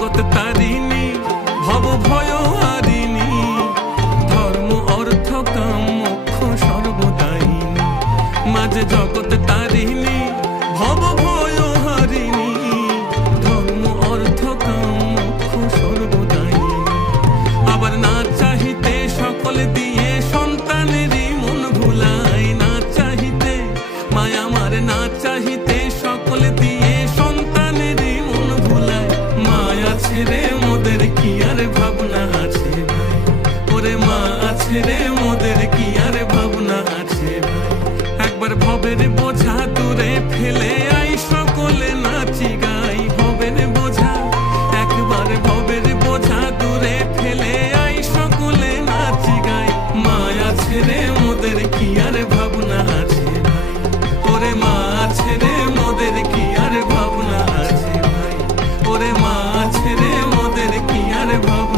জগৎ তারিণী, ভব ভয় হারিণী, ধর্ম অর্থ কাম মোক্ষ সর্বদায়িনী। মাঝে জগৎ তারিণী, ভব ভয় হারিণী, ধর্ম অর্থ কাম মোক্ষ সর্বদায়িনী। আবার না চাহিতে সকল দিয়ে সন্তানেরই মন ভুলাই, না চাহিতে মায়া আমার, না চাহিতে সকল দিয়ে সন্তানেরই মন ভুলায়। মায়া ছেড়ে মোদের কি আর ভাব